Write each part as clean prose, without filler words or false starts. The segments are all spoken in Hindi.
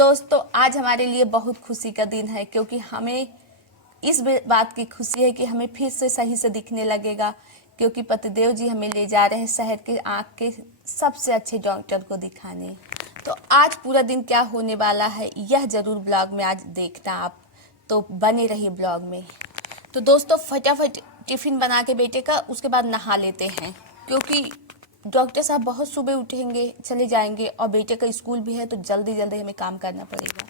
दोस्तों आज हमारे लिए बहुत खुशी का दिन है क्योंकि हमें इस बात की खुशी है कि हमें फिर से सही से दिखने लगेगा क्योंकि पतिदेव जी हमें ले जा रहे हैं शहर के आँख के सबसे अच्छे डॉक्टर को दिखाने। तो आज पूरा दिन क्या होने वाला है यह जरूर ब्लॉग में आज देखना आप, तो बने रहिए ब्लॉग में। तो दोस्तों फटाफट टिफिन बना के बेटे का, उसके बाद नहा लेते हैं क्योंकि डॉक्टर साहब बहुत सुबह उठेंगे चले जाएंगे और बेटे का स्कूल भी है तो जल्दी जल्दी हमें काम करना पड़ेगा।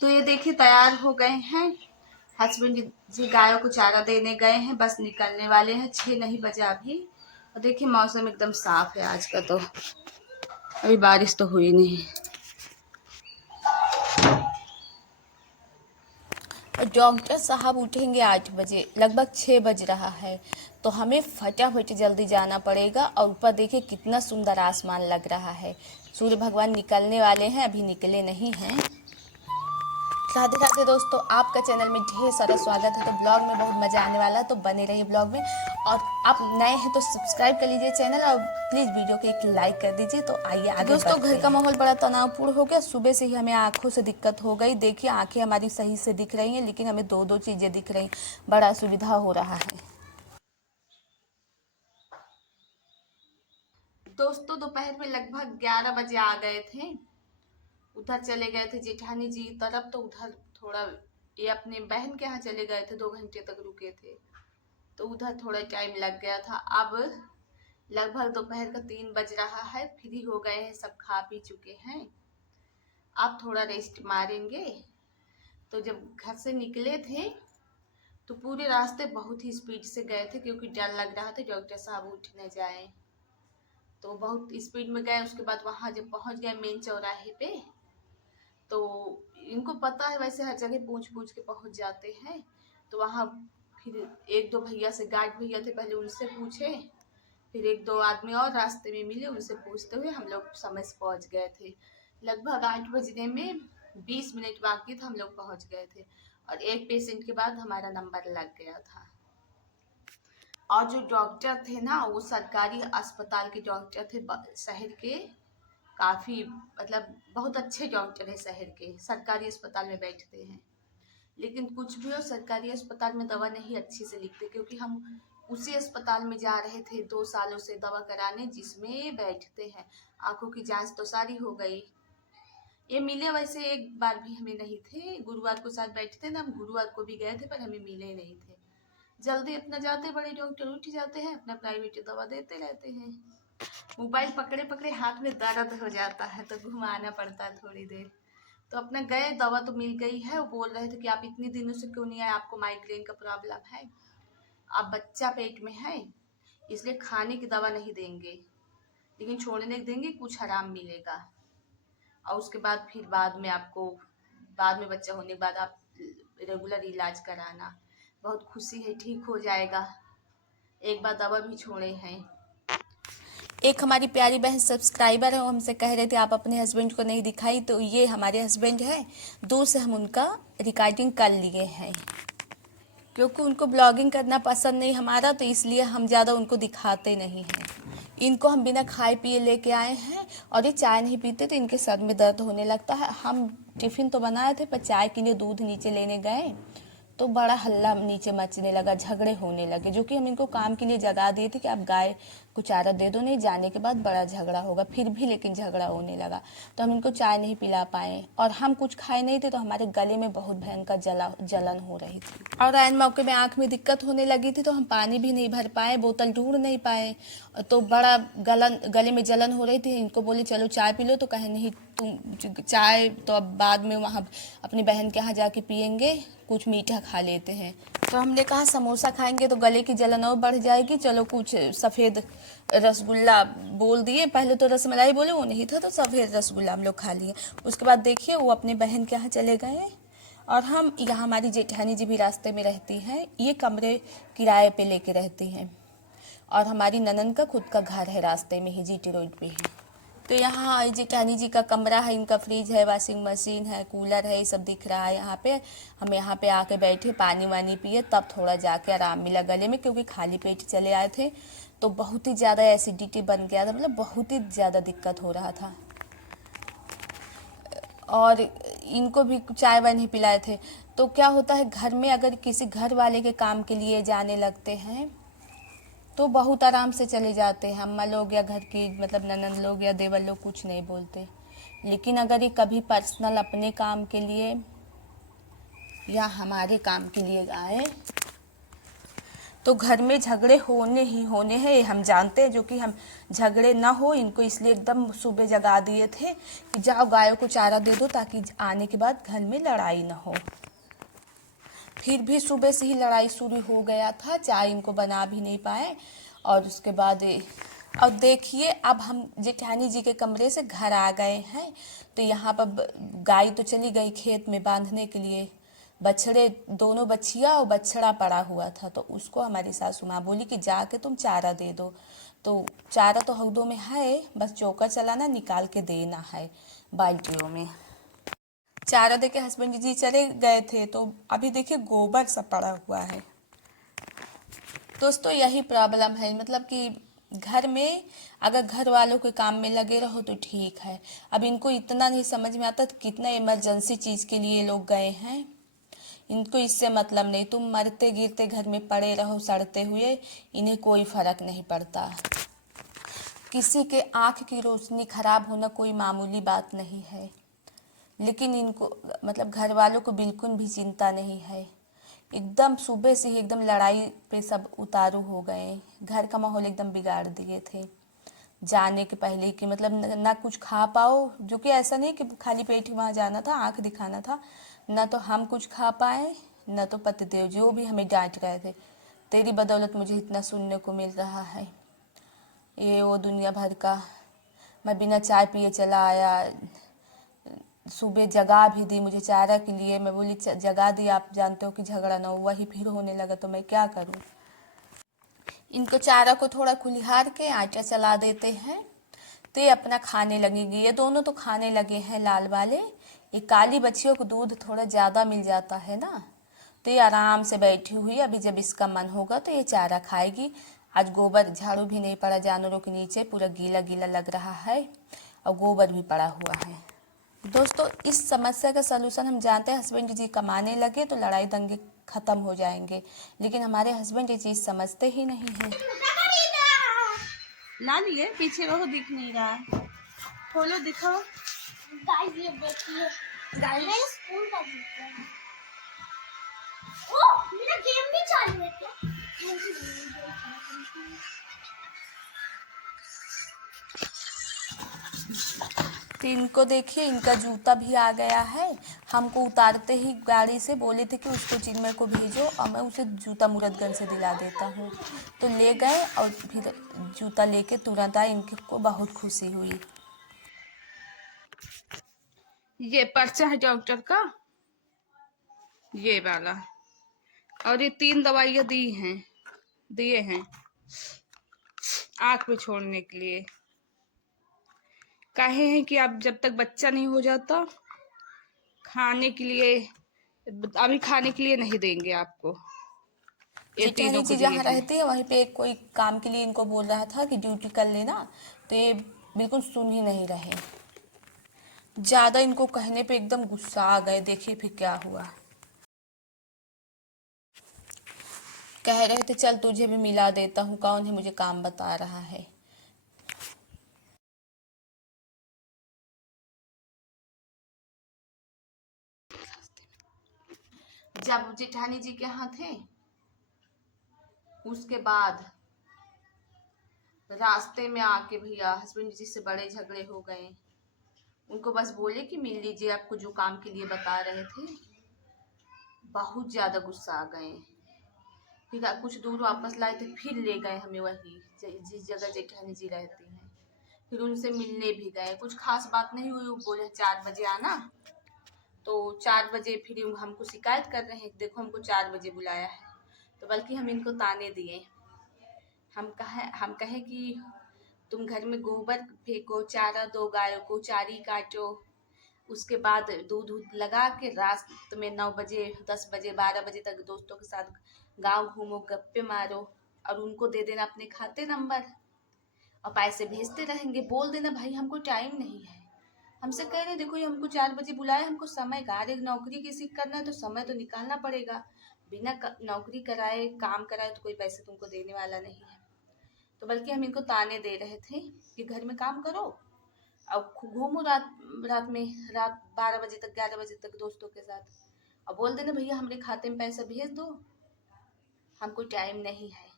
तो ये देखिए तैयार हो गए हैं, हस्बैंड जी गायों को चारा देने गए हैं, बस निकलने वाले हैं, 6 नहीं बजे अभी। और देखिए मौसम एकदम साफ है आज का, तो अभी बारिश तो हुई नहीं। डॉक्टर साहब उठेंगे 8 बजे, लगभग 6 बज रहा है, तो हमें फटाफट जल्दी जाना पड़ेगा। और ऊपर देखिए कितना सुंदर आसमान लग रहा है, सूर्य भगवान निकलने वाले हैं, अभी निकले नहीं हैं। राधे राधे दोस्तों, आपका चैनल में ढेर सारा स्वागत है। तो ब्लॉग में बहुत मजा आने वाला है, तो बने रहिए ब्लॉग में। और आप नए हैं तो सब्सक्राइब कर लीजिए चैनल और प्लीज़ वीडियो को एक लाइक कर दीजिए। तो आइए आगे दोस्तों, घर का माहौल बड़ा तनावपूर्ण हो गया, सुबह से ही हमें आंखों से दिक्कत हो गई। देखिए आंखें हमारी सही से दिख रही हैं लेकिन हमें दो चीज़ें दिख रही, बड़ा असुविधा हो रहा है। दोस्तों दोपहर में लगभग 11 बजे आ गए थे, उधर चले गए थे जेठानी जी तरफ, तो उधर थोड़ा ये अपने बहन के यहाँ चले गए थे, 2 घंटे तक रुके थे, तो उधर थोड़ा टाइम लग गया था। अब लगभग दोपहर का 3 बज रहा है, फ्री हो गए हैं, सब खा पी चुके हैं, अब थोड़ा रेस्ट मारेंगे। तो जब घर से निकले थे तो पूरे रास्ते बहुत ही स्पीड से गए थे क्योंकि डर लग रहा था डॉक्टर साहब उठ न जाए, तो बहुत स्पीड में गए। उसके बाद वहाँ जब पहुँच गए मेन चौराहे पे, तो इनको पता है वैसे हर जगह पूछ के पहुंच जाते हैं। तो वहाँ फिर 1-2 भैया से, गार्ड भैया थे पहले, उनसे पूछे, फिर 1-2 आदमी और रास्ते में मिले, उनसे पूछते हुए हम लोग समय से पहुंच गए थे। लगभग 8 बजने में 20 मिनट बाकी था, हम लोग पहुंच गए थे और एक पेशेंट के बाद हमारा नंबर लग गया था। और जो डॉक्टर थे ना, वो सरकारी अस्पताल के डॉक्टर थे शहर के, काफ़ी मतलब बहुत अच्छे डॉक्टर है शहर के, सरकारी अस्पताल में बैठते हैं। लेकिन कुछ भी हो, सरकारी अस्पताल में दवा नहीं अच्छी से लिखते क्योंकि हम उसी अस्पताल में जा रहे थे 2 सालों से दवा कराने जिसमें बैठते हैं। आंखों की जांच तो सारी हो गई, ये मिले वैसे एक बार भी हमें नहीं थे। गुरुवार को साथ बैठते ना, हम गुरुवार को भी गए थे पर हमें मिले नहीं थे। जल्दी अपना जाते, बड़े डॉक्टर उठ जाते हैं, अपना प्राइवेट दवा देते रहते हैं। मोबाइल पकड़े पकड़े हाथ में दर्द हो जाता है तो घुमाना पड़ता है थोड़ी देर। तो अपना गए, दवा तो मिल गई है। वो बोल रहे थे कि आप इतने दिनों से क्यों नहीं आए, आपको माइग्रेन का प्रॉब्लम है, आप बच्चा पेट में है, इसलिए खाने की दवा नहीं देंगे लेकिन छोड़ने देंगे, कुछ आराम मिलेगा। और उसके बाद फिर बाद में बच्चा होने के बाद आप रेगुलर इलाज कराना। बहुत खुशी है, ठीक हो जाएगा, एक बार दवा भी छोड़े हैं। एक हमारी प्यारी बहन सब्सक्राइबर है, वो हमसे कह रहे थे आप अपने हस्बैंड को नहीं दिखाई, तो ये हमारे हस्बैंड है, दूर से हम उनका रिकॉर्डिंग कर लिए हैं क्योंकि उनको ब्लॉगिंग करना पसंद नहीं हमारा, तो इसलिए हम ज़्यादा उनको दिखाते नहीं हैं। इनको हम बिना खाए पिए लेके आए हैं और ये चाय नहीं पीते तो इनके सर में दर्द होने लगता है। हम टिफ़िन तो बनाए थे पर चाय के लिए दूध नीचे लेने गए तो बड़ा हल्ला नीचे मचने लगा, झगड़े होने लगे, जो कि हम इनको काम के लिए जगा दिए थे कि आप गाय को चारा दे दो, नहीं जाने के बाद बड़ा झगड़ा होगा, फिर भी लेकिन झगड़ा होने लगा तो हम इनको चाय नहीं पिला पाए। और हम कुछ खाए नहीं थे तो हमारे गले में बहुत भयंकर जलन हो रही थी और ऐन मौके में आँख में दिक्कत होने लगी थी, तो हम पानी भी नहीं भर पाए, बोतल ढूंढ नहीं पाए, तो बड़ा गले में जलन हो रही थी। इनको बोले चलो चाय पी लो, तो कहे नहीं तुम चाय तो अब बाद में वहाँ अपनी बहन के यहाँ जाके पियेंगे, कुछ मीठा खा लेते हैं। तो हमने कहा समोसा खाएंगे तो गले की जलन और बढ़ जाएगी, चलो कुछ सफ़ेद रसगुल्ला बोल दिए, पहले तो रसमलाई बोले, वो नहीं था तो सफ़ेद रसगुल्ला हम लोग खा लिए। उसके बाद देखिए वो अपने बहन के यहाँ चले गए और हम यहाँ, हमारी जेठानी जी भी रास्ते में रहती हैं, ये कमरे किराए पे लेके रहती हैं और हमारी ननद का खुद का घर है रास्ते में ही, जीटी रोड पे है। तो यहाँ जेठानी जी का कमरा है, इनका फ्रिज है, वॉशिंग मशीन है, कूलर है, ये सब दिख रहा है यहाँ पे। हम यहाँ पे आके बैठे, पानी वानी पिए, तब थोड़ा जाके आराम मिला गले में क्योंकि खाली पेट चले आए थे। तो बहुत ही ज़्यादा एसिडिटी बन गया था, मतलब बहुत ही ज़्यादा दिक्कत हो रहा था। और इनको भी चाय वाय नहीं पिलाए थे। तो क्या होता है, घर में अगर किसी घर वाले के काम के लिए जाने लगते हैं तो बहुत आराम से चले जाते हैं। अम्मा लोग या घर की मतलब ननद लोग या देवर लोग कुछ नहीं बोलते। लेकिन अगर ये कभी पर्सनल अपने काम के लिए या हमारे काम के लिए आए तो घर में झगड़े होने ही होने हैं, ये हम जानते हैं। जो कि हम झगड़े ना हो, इनको इसलिए एकदम सुबह जगा दिए थे कि जाओ गायों को चारा दे दो ताकि आने के बाद घर में लड़ाई ना हो। फिर भी सुबह से ही लड़ाई शुरू हो गया था, चाय इनको बना भी नहीं पाए। और उसके बाद अब देखिए, अब हम जेठानी जी के कमरे से घर आ गए हैं। तो यहाँ पर गाय तो चली गई खेत में बांधने के लिए, बछड़े दोनों बछिया और बछड़ा पड़ा हुआ था। तो उसको हमारी सासू माँ बोली कि जाके तुम चारा दे दो। तो चारा तो हौदों में है, बस चौका चलाना, निकाल के देना है बाल्टियों में। चारा दे के हस्बैंड जी चले गए थे। तो अभी देखिए गोबर सा पड़ा हुआ है। दोस्तों यही प्रॉब्लम है, मतलब कि घर में अगर घर वालों के काम में लगे रहो तो ठीक है। अब इनको इतना नहीं समझ में आता कितना इमरजेंसी चीज़ के लिए लोग गए हैं। इनको इससे मतलब नहीं, तुम मरते गिरते घर में पड़े रहो सड़ते हुए, इन्हें कोई फर्क नहीं पड़ता। किसी के आँख की रोशनी खराब होना कोई मामूली बात नहीं है। लेकिन इनको मतलब घर वालों को बिल्कुल भी चिंता नहीं है। एकदम सुबह से ही एकदम लड़ाई पे सब उतारू हो गए। घर का माहौल एकदम बिगाड़ दिए थे जाने के पहले कि मतलब ना कुछ खा पाओ, जो कि ऐसा नहीं कि खाली पेट ही वहाँ जाना था, आंख दिखाना था। ना तो हम कुछ खा पाए, ना तो पतिदेव जो भी हमें डांट रहे थे, तेरी बदौलत मुझे इतना सुनने को मिल रहा है, ये वो दुनिया भर का। मैं बिना चाय पिए चला आया, सुबह जगा भी दी मुझे चारा के लिए। मैं बोली जगा दी, आप जानते हो कि झगड़ा ना हो, वही फिर होने लगा तो मैं क्या करूं। इनको चारा को थोड़ा खुलिहार के आटा चला देते हैं तो ये अपना खाने लगेगी। ये दोनों तो खाने लगे हैं लाल वाले। ये काली बच्चियों को दूध थोड़ा ज़्यादा मिल जाता है ना, तो ये आराम से बैठी हुई, अभी जब इसका मन होगा तो ये चारा खाएगी। आज गोबर झाड़ू भी नहीं पड़ा जानवरों के नीचे, पूरा गीला गीला लग रहा है और गोबर भी पड़ा हुआ है। दोस्तों इस समस्या का सलूशन हम जानते हैं, हस्बैंड जी कमाने लगे तो लड़ाई दंगे खत्म हो जाएंगे। लेकिन हमारे हस्बैंड ये चीज़ समझते ही नहीं हैं। ला लिए पीछे वो दिख नहीं रहा, खोलो दिखाओ। गाइस ये देखिए, गाइस मेरे स्कूल का जूता है। ओह मेरा गेम भी चालू है क्या? तो इनको देखिए, इनका जूता भी आ गया है। हमको उतारते ही गाड़ी से बोले थे कि उसको चिन्मय को भेजो और मैं उसे जूता मुरादगंज से दिला देता हूँ। तो ले गए और फिर जूता लेके तुरंत आए। इनको बहुत खुशी हुई। ये पर्चा है डॉक्टर का, ये वाला, और ये 3 दवाइयाँ दिए हैं आँख में छोड़ने के लिए। कहे हैं कि आप जब तक बच्चा नहीं हो जाता खाने के लिए, अभी खाने के लिए नहीं देंगे आपको। ये जेठानी तीनों को जी दिए जहाँ हैं। रहती है वहीं पे कोई काम के लिए इनको बोल रहा था कि ड्यूटी कर लेना, तो ये बिल्कुल सुन ही नहीं रहे। ज़्यादा इनको कहने पे एकदम गुस्सा आ गए। देखिए फिर क्या हुआ। कह रहे थे चल तुझे भी मिला देता हूँ, कौन है मुझे काम बता रहा है। जब जेठानी जी के यहाँ थे उसके बाद रास्ते में आके भैया हस्बैंड जी से बड़े झगड़े हो गए। उनको बस बोले कि मिल लीजिए, आपको जो काम के लिए बता रहे थे। बहुत ज्यादा गुस्सा आ गए। फिर कुछ दूर वापस लाए थे, फिर ले गए हमें वही जिस जगह जेठानी जी रहती हैं। फिर उनसे मिलने भी गए, कुछ खास बात नहीं हुई। वो बोले 4 बजे आना, तो 4 बजे फिर हमको शिकायत कर रहे हैं, देखो हमको 4 बजे बुलाया है। तो बल्कि हम इनको ताने दिए। हम कहे कि तुम घर में गोबर फेंको, चारा दो गायों को, चारी काटो, उसके बाद दूध लगा के रात में 9 बजे 10 बजे 12 बजे तक दोस्तों के साथ गांव घूमो, गप्पे मारो। और उनको दे देना अपने खाते नंबर और पैसे भेजते रहेंगे। बोल देना भाई हमको टाइम नहीं है। हमसे कह रहे देखो ये हमको 4 बजे बुलाए, हमको समय का, अरे नौकरी किसी को करना है तो समय तो निकालना पड़ेगा। बिना नौकरी कराए काम कराए तो कोई पैसे तुमको देने वाला नहीं है। तो बल्कि हम इनको ताने दे रहे थे कि घर में काम करो अब घूमो रात रात में, रात 12 बजे तक 11 बजे तक दोस्तों के साथ, और बोल देना भैया हमारे खाते में पैसा भेज दो, हमको टाइम नहीं है।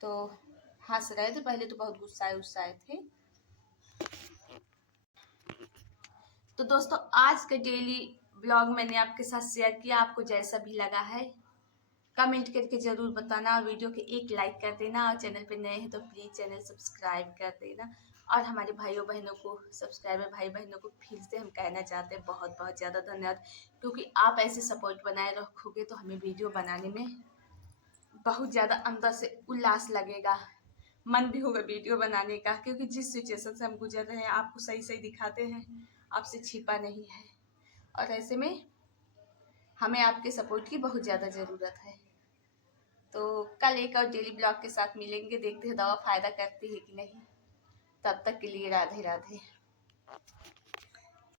तो हंस रहे थे पहले, तो बहुत गुस्साए थे। तो दोस्तों आज का डेली ब्लॉग मैंने आपके साथ शेयर किया। आपको जैसा भी लगा है कमेंट करके ज़रूर बताना, वीडियो के एक लाइक कर देना, और चैनल पे नए हैं तो प्लीज़ चैनल सब्सक्राइब कर देना। और हमारे भाइयों बहनों को, सब्सक्राइबर भाई बहनों को फिर से हम कहना चाहते हैं बहुत बहुत ज़्यादा धन्यवाद, क्योंकि आप ऐसे सपोर्ट बनाए रखोगे तो हमें वीडियो बनाने में बहुत ज़्यादा अंदर से उल्लास लगेगा, मन भी होगा वीडियो बनाने का, क्योंकि जिस सिचुएशन से हम गुजर रहे हैं आपको सही सही दिखाते हैं, आपसे छिपा नहीं है। और ऐसे में हमें आपके सपोर्ट की बहुत ज़्यादा ज़रूरत है। तो कल एक और डेली ब्लॉग के साथ मिलेंगे, देखते हैं दवा फ़ायदा करती है कि नहीं। तब तक के लिए राधे राधे।